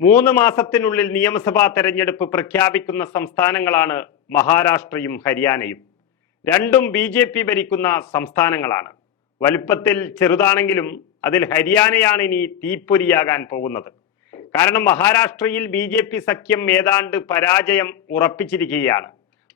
മൂന്ന് മാസത്തിനുള്ളിൽ നിയമസഭാ തെരഞ്ഞെടുപ്പ് പ്രഖ്യാപിക്കുന്ന സംസ്ഥാനങ്ങളാണ് മഹാരാഷ്ട്രയും ഹരിയാനയും. രണ്ടും ബി ജെ പി ഭരിക്കുന്ന സംസ്ഥാനങ്ങളാണ്. വലുപ്പത്തിൽ ചെറുതാണെങ്കിലും അതിൽ ഹരിയാനയാണ് ഇനി തീപ്പൊരിയാകാൻ പോകുന്നത്. കാരണം മഹാരാഷ്ട്രയിൽ ബി ജെ പി സഖ്യം ഏതാണ്ട് പരാജയം ഉറപ്പിച്ചിരിക്കുകയാണ്.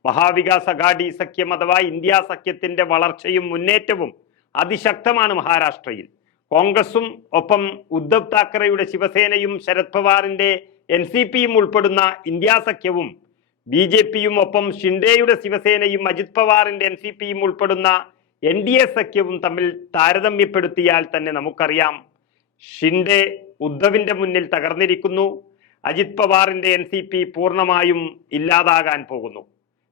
മഹാവികാസ് അഘാഡി സഖ്യം അഥവാ ഇന്ത്യ സഖ്യത്തിന്റെ വളർച്ചയും മുന്നേറ്റവും അതിശക്തമാണ് മഹാരാഷ്ട്രയിൽ. കോൺഗ്രസും ഒപ്പം ഉദ്ധവ് താക്കറെയുടെ ശിവസേനയും ശരത് പവാറിന്റെ എൻ സി പിയും ഉൾപ്പെടുന്ന ഇന്ത്യാ സഖ്യവും ബി ജെ പിയും ഒപ്പം ഷിൻഡെയുടെ ശിവസേനയും അജിത് പവാറിന്റെ എൻ സി പിയും ഉൾപ്പെടുന്ന എൻ ഡി എ സഖ്യവും തമ്മിൽ താരതമ്യപ്പെടുത്തിയാൽ തന്നെ നമുക്കറിയാം. ഷിൻഡെ ഉദ്ധവിന്റെ മുന്നിൽ തകർന്നിരിക്കുന്നു. അജിത് പവാറിന്റെ എൻ സി പി പൂർണമായും ഇല്ലാതാകാൻ പോകുന്നു.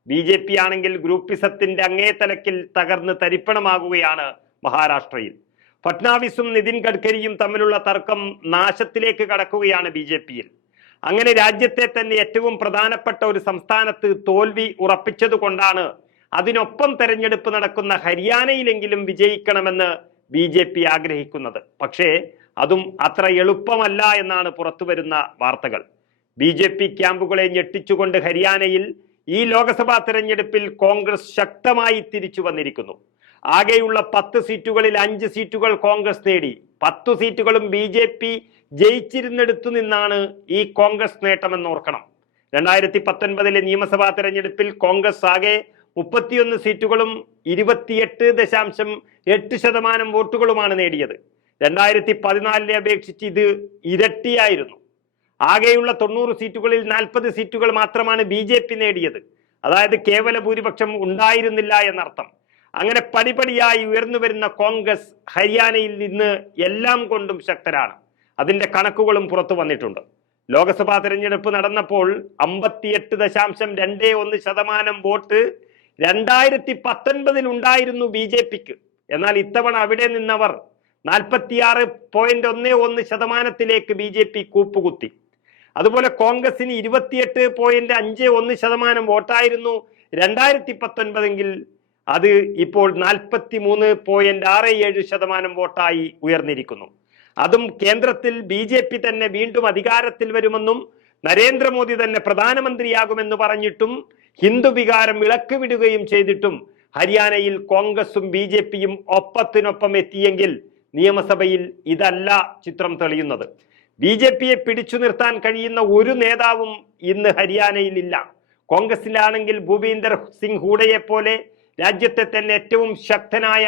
ബി ജെ പി ആണെങ്കിൽ ഗ്രൂപ്പിസത്തിന്റെ അങ്ങേ തലക്കിൽ തകർന്ന് തരിപ്പണമാകുകയാണ് മഹാരാഷ്ട്രയിൽ. ഫട്നാവിസും നിതിൻ ഗഡ്കരിയും തമ്മിലുള്ള തർക്കം നാശത്തിലേക്ക് കടക്കുകയാണ് ബി ജെ പിയിൽ. അങ്ങനെ രാജ്യത്തെ തന്നെ ഏറ്റവും പ്രധാനപ്പെട്ട ഒരു സംസ്ഥാനത്ത് തോൽവി ഉറപ്പിച്ചതുകൊണ്ടാണ് അതിനൊപ്പം തെരഞ്ഞെടുപ്പ് നടക്കുന്ന ഹരിയാനയിലെങ്കിലും വിജയിക്കണമെന്ന് ബി ജെ പി ആഗ്രഹിക്കുന്നത്. പക്ഷേ അതും അത്ര എളുപ്പമല്ല എന്നാണ് പുറത്തുവരുന്ന വാർത്തകൾ. ബി ജെ പി ക്യാമ്പുകളെ ഞെട്ടിച്ചുകൊണ്ട് ഹരിയാനയിൽ ഈ ലോക്സഭാ തെരഞ്ഞെടുപ്പിൽ കോൺഗ്രസ് ശക്തമായി തിരിച്ചു വന്നിരിക്കുന്നു. ആകെയുള്ള പത്ത് സീറ്റുകളിൽ അഞ്ച് സീറ്റുകൾ കോൺഗ്രസ് നേടി. പത്തു സീറ്റുകളും ബി ജെ പി ജയിച്ചിരുന്നെടുത്തു നിന്നാണ് ഈ കോൺഗ്രസ് നേട്ടമെന്ന് ഓർക്കണം. രണ്ടായിരത്തി പത്തൊൻപതിലെ നിയമസഭാ തെരഞ്ഞെടുപ്പിൽ കോൺഗ്രസ് ആകെ മുപ്പത്തിയൊന്ന് സീറ്റുകളും ഇരുപത്തിയെട്ട് ദശാംശം എട്ട് ശതമാനം വോട്ടുകളുമാണ് നേടിയത്. രണ്ടായിരത്തി പതിനാലിനെ അപേക്ഷിച്ച് ഇത് ഇരട്ടിയായിരുന്നു. ആകെയുള്ള തൊണ്ണൂറ് സീറ്റുകളിൽ നാൽപ്പത് സീറ്റുകൾ മാത്രമാണ് ബി നേടിയത്. അതായത് കേവല ഭൂരിപക്ഷം ഉണ്ടായിരുന്നില്ല എന്നർത്ഥം. അങ്ങനെ പടിപടിയായി ഉയർന്നു വരുന്ന കോൺഗ്രസ് ഹരിയാനയിൽ നിന്ന് എല്ലാം കൊണ്ടും ശക്തരാണ്. അതിന്റെ കണക്കുകളും പുറത്തു വന്നിട്ടുണ്ട്. ലോക്സഭാ തെരഞ്ഞെടുപ്പ് നടന്നപ്പോൾ അമ്പത്തിയെട്ട് ദശാംശം രണ്ടേ ഒന്ന് ശതമാനം വോട്ട് രണ്ടായിരത്തി പത്തൊൻപതിൽ ഉണ്ടായിരുന്നു ബി ജെ പിക്ക്. എന്നാൽ ഇത്തവണ അവിടെ നിന്നവർ നാൽപ്പത്തിയാറ് പോയിന്റ് ഒന്ന് ഒന്ന് ശതമാനത്തിലേക്ക് ബി ജെ പി കൂപ്പുകുത്തി. അതുപോലെ കോൺഗ്രസിന് ഇരുപത്തിയെട്ട് പോയിന്റ് അഞ്ച് ഒന്ന് ശതമാനം വോട്ടായിരുന്നു രണ്ടായിരത്തി പത്തൊൻപതെങ്കിൽ അത് ഇപ്പോൾ നാൽപ്പത്തി മൂന്ന് പോയിന്റ് ആറ് ഏഴ് ശതമാനം വോട്ടായി ഉയർന്നിരിക്കുന്നു. അതും കേന്ദ്രത്തിൽ ബി ജെ പി തന്നെ വീണ്ടും അധികാരത്തിൽ വരുമെന്നും നരേന്ദ്രമോദി തന്നെ പ്രധാനമന്ത്രിയാകുമെന്ന് പറഞ്ഞിട്ടും ഹിന്ദു വികാരം ഇളക്ക് വിടുകയും ചെയ്തിട്ടും ഹരിയാനയിൽ കോൺഗ്രസും ബി ജെ പിയും ഒപ്പത്തിനൊപ്പം എത്തിയെങ്കിൽ നിയമസഭയിൽ ഇതല്ല ചിത്രം തെളിയുന്നത്. ബി ജെ പിയെ പിടിച്ചു നിർത്താൻ കഴിയുന്ന ഒരു നേതാവും ഇന്ന് ഹരിയാനയിൽ ഇല്ല കോൺഗ്രസിലാണെങ്കിൽ ഭൂപീന്ദർ സിംഗ് ഹൂഡയെ പോലെ രാജ്യത്തെ തന്നെ ഏറ്റവും ശക്തനായ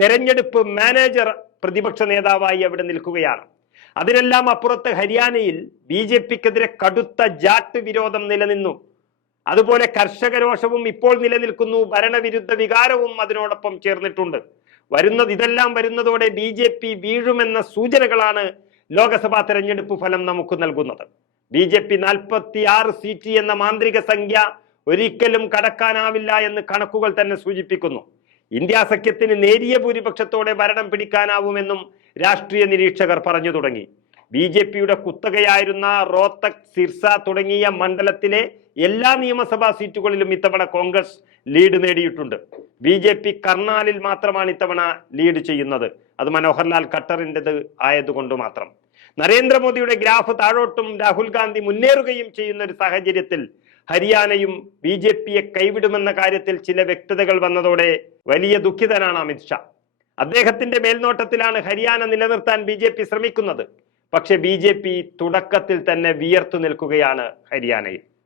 തെരഞ്ഞെടുപ്പ് മാനേജർ പ്രതിപക്ഷ നേതാവായി അവിടെ നിൽക്കുകയാണ്. അതിനെല്ലാം അപ്പുറത്ത് ഹരിയാനയിൽ ബി ജെ പിക്കെതിരെ കടുത്ത ജാട്ട് വിരോധം നിലനിന്നു. അതുപോലെ കർഷകരോഷവും ഇപ്പോൾ നിലനിൽക്കുന്നു. ഭരണവിരുദ്ധ വികാരവും അതിനോടൊപ്പം ചേർന്നിട്ടുണ്ട്. വരുന്നത് ഇതെല്ലാം വരുന്നതോടെ ബി ജെ പി വീഴുമെന്ന സൂചനകളാണ് ലോക്സഭാ തെരഞ്ഞെടുപ്പ് ഫലം നമുക്ക് നൽകുന്നത്. ബി ജെ പി നാൽപ്പത്തി ആറ് സീറ്റ് എന്ന മാന്ത്രിക സംഖ്യ ഒരിക്കലും കടക്കാനാവില്ല എന്ന് കണക്കുകൾ തന്നെ സൂചിപ്പിക്കുന്നു. ഇന്ത്യ സഖ്യത്തിന് നേരിയ ഭൂരിപക്ഷത്തോടെ ഭരണം പിടിക്കാനാവുമെന്നും രാഷ്ട്രീയ നിരീക്ഷകർ പറഞ്ഞു തുടങ്ങി. ബി ജെ പിയുടെ കുത്തകയായിരുന്ന റോത്തക് സിർസ തുടങ്ങിയ മണ്ഡലത്തിലെ എല്ലാ നിയമസഭാ സീറ്റുകളിലും ഇത്തവണ കോൺഗ്രസ് ലീഡ് നേടിയിട്ടുണ്ട്. ബി ജെ പി കർണാലിൽ മാത്രമാണ് ഇത്തവണ ലീഡ് ചെയ്യുന്നത്. അത് മനോഹർലാൽ ഖട്ടറിന്റെത് ആയതുകൊണ്ട് മാത്രം. നരേന്ദ്രമോദിയുടെ ഗ്രാഫ് താഴോട്ടും രാഹുൽ ഗാന്ധി മുന്നേറുകയും ചെയ്യുന്ന ഒരു സാഹചര്യത്തിൽ ഹരിയാനയും ബി ജെ പിയെ കൈവിടുമെന്ന കാര്യത്തിൽ ചില വ്യക്തതകൾ വന്നതോടെ വലിയ ദുഃഖിതനാണ് അമിത്ഷാ അദ്ദേഹത്തിന്റെ മേൽനോട്ടത്തിലാണ് ഹരിയാന നിലനിർത്താൻ ബി ജെ പി ശ്രമിക്കുന്നത്. പക്ഷെ ബി ജെ പി തുടക്കത്തിൽ തന്നെ വിയർത്തു നിൽക്കുകയാണ് ഹരിയാനയിൽ.